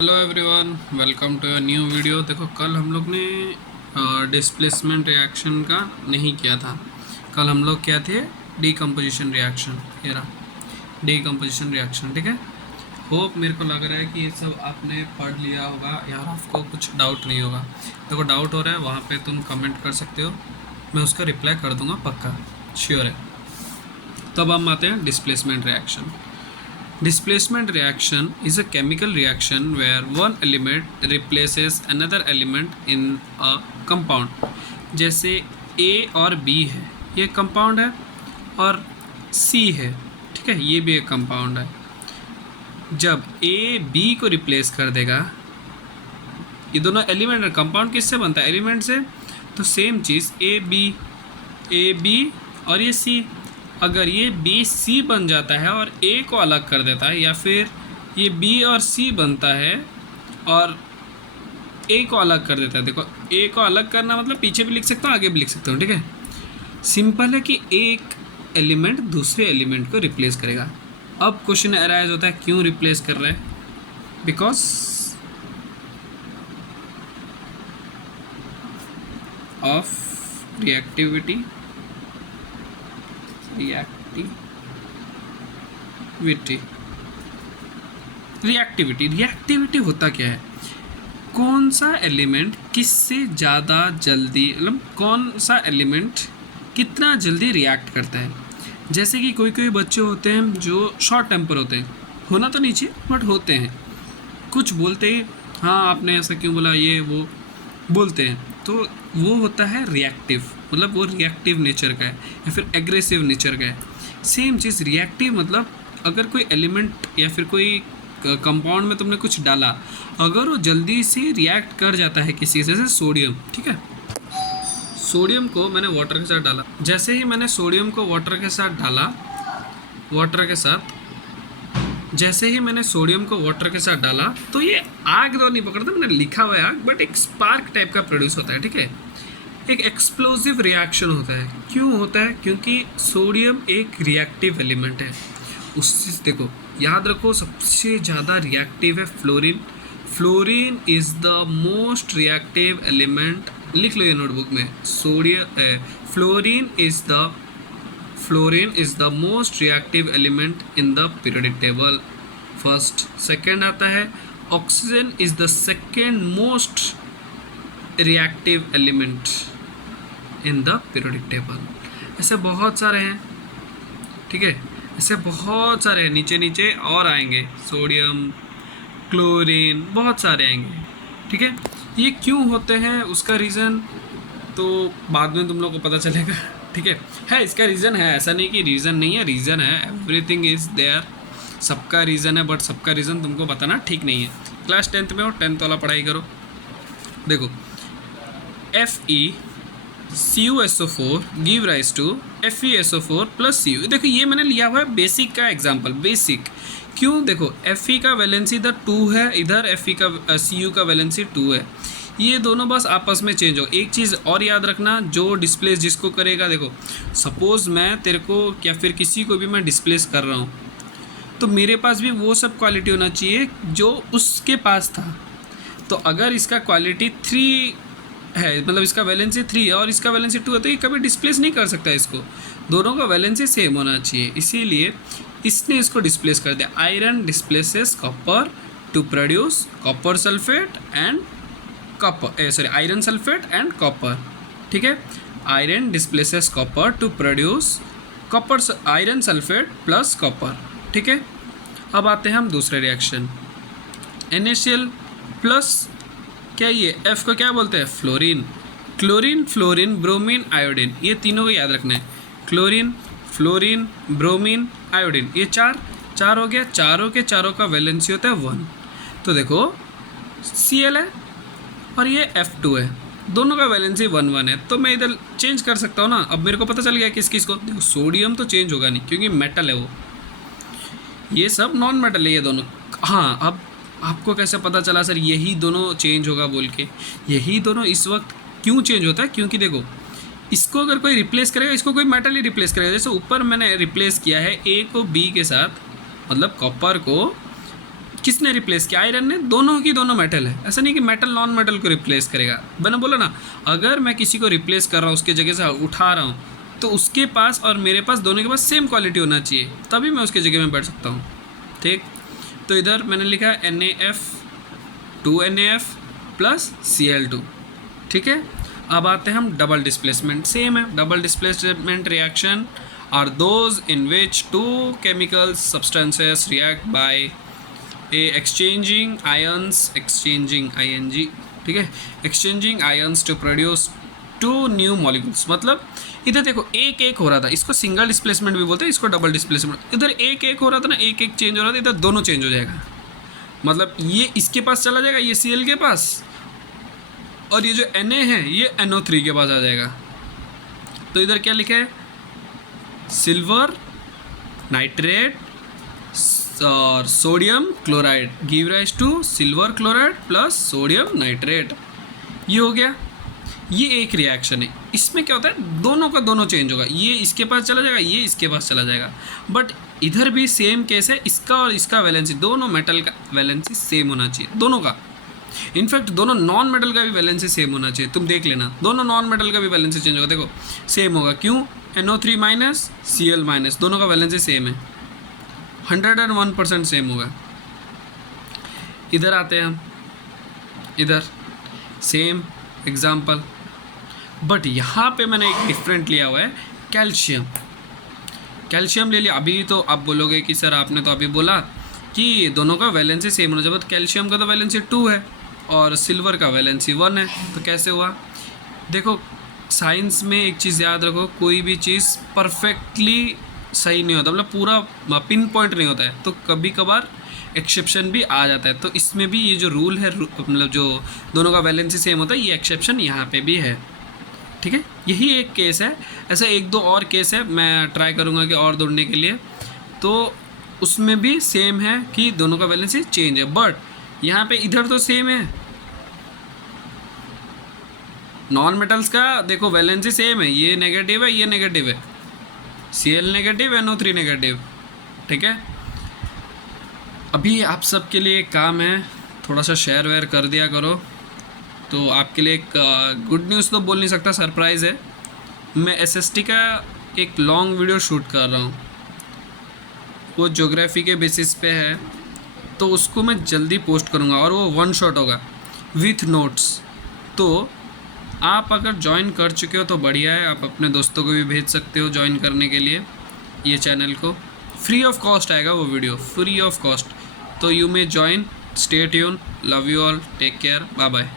Hello everyone, welcome to a new video. देखो, कल हम लोग ने डिस्प्लेसमेंट रिएक्शन का नहीं किया था। कल हम लोग क्या थे, डीकम्पोजिशन रिएक्शन। ये रहा डीकम्पोजिशन रिएक्शन, ठीक है। होप मेरे को लग रहा है कि ये सब आपने पढ़ लिया होगा, यार आपको कुछ डाउट नहीं होगा। देखो, डाउट हो रहा है वहाँ पे तुम कमेंट कर सकते हो, मैं उसका रिप्लाई कर दूँगा पक्का, श्योर है। तब हम आते हैं displacement reaction. Displacement reaction is a chemical reaction where one element replaces another element in a compound। जैसे A और B है, ये कंपाउंड है, और C है, ठीक है, ये भी एक कंपाउंड है। जब A B को रिप्लेस कर देगा, ये दोनों एलिमेंट है, कंपाउंड किससे बनता है, एलिमेंट से। तो सेम चीज़ ए बी और ये C, अगर ये बी सी बन जाता है और ए को अलग कर देता है, या फिर ये बी और सी बनता है और ए को अलग कर देता है। देखो, ए को अलग करना मतलब पीछे भी लिख सकता हूँ, आगे भी लिख सकता हूँ, ठीक है। सिंपल है कि एक एलिमेंट दूसरे एलिमेंट को रिप्लेस करेगा। अब क्वेश्चन अराइज होता है, क्यों रिप्लेस कर रहा है? बिकॉज ऑफ रिएक्टिविटी रिएक्टिविटी होता क्या है? कौन सा एलिमेंट किससे ज़्यादा जल्दी, मतलब कौन सा एलिमेंट कितना जल्दी रिएक्ट करता है। जैसे कि कोई कोई बच्चे होते हैं जो शॉर्ट टेम्पर होते हैं, होना तो नहीं चाहिए बट होते हैं, कुछ बोलते ही हाँ आपने ऐसा क्यों बोला, ये वो बोलते हैं, तो वो होता है रिएक्टिव, मतलब वो रिएक्टिव नेचर का है या फिर एग्रेसिव नेचर का है। सेम चीज़ रिएक्टिव मतलब अगर कोई एलिमेंट या फिर कोई कंपाउंड में तुमने कुछ डाला, अगर वो जल्दी से रिएक्ट कर जाता है किसी से, जैसे सोडियम, ठीक है, सोडियम को मैंने वाटर के साथ डाला, जैसे ही मैंने सोडियम को वाटर के साथ डाला, जैसे ही मैंने सोडियम को वाटर के साथ डाला, तो ये आग तो नहीं पकड़ता, मैंने लिखा हुआ है आग, बट एक स्पार्क टाइप का प्रोड्यूस होता है, ठीक है, एक एक्सप्लोसिव रिएक्शन होता है। क्यों होता है? क्योंकि सोडियम एक रिएक्टिव एलिमेंट है। उससे देखो, याद रखो, सबसे ज़्यादा रिएक्टिव है fluorine. Fluorine is the most reactive element, लिख लो ये नोटबुक में, fluorine is the most reactive element in the periodic table, first. Second आता है oxygen is the second most reactive element in the periodic table. ऐसे बहुत सारे हैं, ठीक है, ऐसे बहुत सारे हैं, नीचे नीचे और आएंगे, सोडियम, क्लोरीन, बहुत सारे आएंगे, ठीक है। ये क्यों होते हैं, उसका रीज़न तो बाद में तुम लोग को पता चलेगा, ठीक है इसका रीज़न है, ऐसा नहीं कि रीज़न नहीं है, रीज़न है, एवरीथिंग इज़ देयर, सबका रीज़न है, बट सबका रीज़न तुमको बताना ठीक नहीं है। क्लास 10th में हो, 10th वाला पढ़ाई करो। देखो, FeCuSO4 give rise to FeSO4 plus Cu। देखो, ये मैंने लिया हुआ है बेसिक का एग्जाम्पल, बेसिक। क्यों? देखो, Fe का वैलेंसी इधर 2 है, इधर Fe का Cu का वैलेंसी 2 है, ये दोनों बस आपस में चेंज हो। एक चीज़ और याद रखना, जो डिस्प्लेस जिसको करेगा, देखो सपोज़ मैं तेरे को या फिर किसी को भी मैं डिस्प्लेस कर रहा हूँ, तो मेरे पास भी वो सब क्वालिटी होना चाहिए जो उसके पास था। तो अगर इसका क्वालिटी 3 है, मतलब इसका वैलेंसी 3 है और इसका वैलेंसी 2 है, तो ये कभी डिस्प्लेस नहीं कर सकता इसको, दोनों का वैलेंसी सेम होना चाहिए, इसीलिए इसने इसको डिस्प्लेस कर दिया। Iron displaces copper two produce copper sulphate and iron sulphate and copper, ठीक है। Iron displaces copper two produce copper iron sulphate plus copper, ठीक है। अब आते हैं हम दूसरे रिएक्शन, NaCl प्लस, क्या ये F को क्या बोलते हैं? Fluorine. Chlorine, fluorine, bromine, iodine, ये तीनों को याद रखना है। क्लोरीन, फ्लोरीन, ब्रोमीन, आयोडीन, ये चार हो गया, चारों के चारों का वैलेंसी होता है 1। तो देखो, Cl है और ये F2 है, दोनों का वैलेंसी 1 है, तो मैं इधर चेंज कर सकता हूँ ना। अब मेरे को पता चल गया किस किस को। देखो, सोडियम तो चेंज होगा नहीं क्योंकि मेटल है वो, ये सब नॉन मेटल है ये दोनों। हाँ, अब आपको कैसे पता चला सर यही दोनों चेंज होगा बोल के? यही दोनों इस वक्त क्यों चेंज होता है? क्योंकि देखो, इसको अगर कोई रिप्लेस करेगा, इसको कोई मेटल ही रिप्लेस करेगा। जैसे ऊपर मैंने रिप्लेस किया है A को B के साथ, मतलब कॉपर को किसने रिप्लेस किया? आयरन ने। दोनों की दोनों मेटल है, ऐसा नहीं कि मेटल नॉन मेटल को रिप्लेस करेगा। मैंने बोला ना, अगर मैं किसी को रिप्लेस कर रहा हूँ, उसके जगह से उठा रहा हूँ, तो उसके पास और मेरे पास दोनों के पास सेम क्वालिटी होना चाहिए, तभी मैं उसके जगह में बैठ सकता हूँ। ठीक, तो इधर मैंने लिखा है NaF 2NaF प्लस Cl2। ठीक है, अब आते हैं हम डबल डिस्प्लेसमेंट। सेम है, double displacement reaction are those in which two chemical substances react by exchanging ions, exchanging ing, ठीक है, exchanging ions to produce two new molecules. मतलब इधर देखो एक एक हो रहा था, इसको सिंगल डिस्प्लेसमेंट भी बोलते हैं, इसको डबल डिस्प्लेसमेंट। इधर एक एक हो रहा था ना, एक एक चेंज हो रहा था, इधर दोनों चेंज हो जाएगा। मतलब ये इसके पास चला जाएगा, ये Cl के पास, और ये जो Na है ये NO3 के पास आ जाएगा। तो इधर क्या लिखा है? सिल्वर नाइट्रेट और sodium chloride give rise to silver chloride plus sodium nitrate. ये हो गया, ये एक रिएक्शन है। इसमें क्या होता है, दोनों का दोनों चेंज होगा, ये इसके पास चला जाएगा, ये इसके पास चला जाएगा। बट इधर भी सेम केस है, इसका और इसका वैलेंसी, दोनों मेटल का वैलेंसी सेम होना चाहिए, दोनों का। इनफैक्ट दोनों नॉन मेटल का भी वैलेंसी सेम होना चाहिए। तुम देख लेना, दोनों नॉन मेटल का भी वैलेंसी चेंज होगा, देखो सेम होगा। क्यों? NO3 माइनस Cl माइनस, दोनों का वैलेंसी सेम है, 101% सेम होगा। इधर आते हैं हम, इधर सेम एग्जाम्पल, बट यहाँ पे मैंने एक डिफरेंट लिया हुआ है, कैल्शियम। कैल्शियम ले लिया। अभी तो आप बोलोगे कि सर आपने तो अभी बोला कि दोनों का वैलेंसी सेम होना चाहिए, बट कैल्शियम का तो वैलेंसी 2 है और सिल्वर का वैलेंसी 1 है, तो कैसे हुआ? देखो साइंस में एक चीज़ याद रखो, कोई भी चीज़ परफेक्टली सही नहीं होता, मतलब पूरा पिन पॉइंट नहीं होता है, तो कभी कभार एक्सेप्शन भी आ जाता है। तो इसमें भी ये जो रूल है, मतलब जो दोनों का वैलेंसी सेम होता है, ये एक्सेप्शन यहाँ पे भी है। ठीक है, यही एक केस है। ऐसा एक दो और केस है, मैं ट्राई करूँगा कि और ढूंढने के लिए, तो उसमें भी सेम है कि दोनों का वैलेंसी चेंज है। बट यहाँ पे इधर तो सेम है, नॉन मेटल्स का देखो वैलेंसी सेम है, ये नेगेटिव है, ये नेगेटिव है, Cl नेगेटिव, NO3 नेगेटिव। ठीक है, अभी आप सबके लिए एक काम है, थोड़ा सा शेयर वेयर कर दिया करो। तो आपके लिए एक गुड न्यूज़ तो बोल नहीं सकता, सरप्राइज़ है। मैं SST का एक लॉन्ग वीडियो शूट कर रहा हूँ, वो ज्योग्राफी के बेसिस पे है, तो उसको मैं जल्दी पोस्ट करूँगा और वो 1 शॉट होगा विथ नोट्स। तो आप अगर ज्वाइन कर चुके हो तो बढ़िया है, आप अपने दोस्तों को भी भेज सकते हो ज्वाइन करने के लिए ये चैनल को। फ्री ऑफ कॉस्ट आएगा वो वीडियो, फ्री ऑफ कॉस्ट। तो you may join, stay tune, love you all, take care, bye bye.